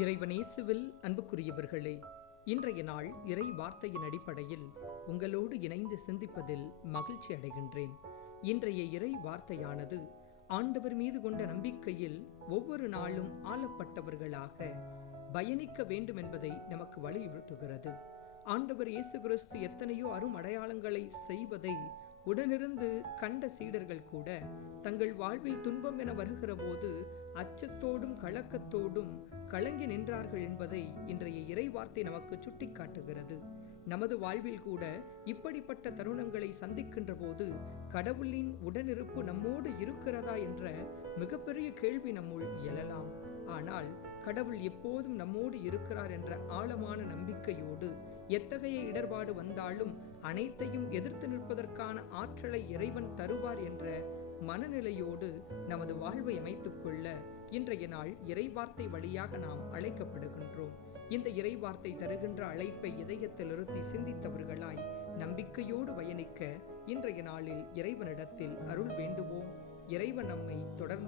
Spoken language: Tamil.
இறைவனேசுவில் அன்புக்குரியவர்களே இன்றைய நாள் இறை வார்த்தையின் அடிப்படையில் உங்களோடு இணைந்து சிந்திப்பதில் மகிழ்ச்சி அடைகின்றேன். இன்றைய இறை வார்த்தையானது ஆண்டவர் மீது கொண்ட நம்பிக்கையில் ஒவ்வொரு நாளும் ஆளப்பட்டவர்களாக பயணிக்க வேண்டும் என்பதை நமக்கு வலியுறுத்துகிறது. ஆண்டவர் இயேசு கிறிஸ்து எத்தனையோ அரும் அடையாளங்களை செய்வதை உடனிருந்து கண்ட சீடர்கள் கூட தங்கள் வாழ்வில் துன்பம் என வருகிற போது அச்சத்தோடும் கலக்கத்தோடும் கலங்கி நின்றார்கள் என்பதை இன்றைய இறைவார்த்தை நமக்கு சுட்டிக்காட்டுகிறது. நமது வாழ்வில் கூட இப்படிப்பட்ட தருணங்களை சந்திக்கின்ற போது கடவுளின் உடனிருப்பு நம்மோடு இருக்கிறதா என்ற மிகப்பெரிய கேள்வி நம்முள் இயலலாம் ஆனால் கடவுள் எப்போதும் நம்மோடு இருக்கிறார் என்ற ஆழமான நம்பிக்கையோடு எத்தகைய இடர்பாடு வந்தாலும் அனைத்தையும் எதிர்த்து நிற்பதற்கான ஆற்றலை இறைவன் தருவார் என்ற மனநிலையோடு நமது வாழ்வை அமைத்துக்கொள்ள இன்றைய நாள் இறைவார்த்தை வழியாக நாம் அழைக்கப்படுகின்றோம். இந்த இறைவார்த்தை தருகின்ற அழைப்பை இதயத்தில் நிறுத்தி சிந்தித்தவர்களாய் நம்பிக்கையோடு பயணிக்க இன்றைய நாளில் இறைவனிடத்தில் அருள் வேண்டுவோம். இறைவன் நம்மை தொடர்ந்து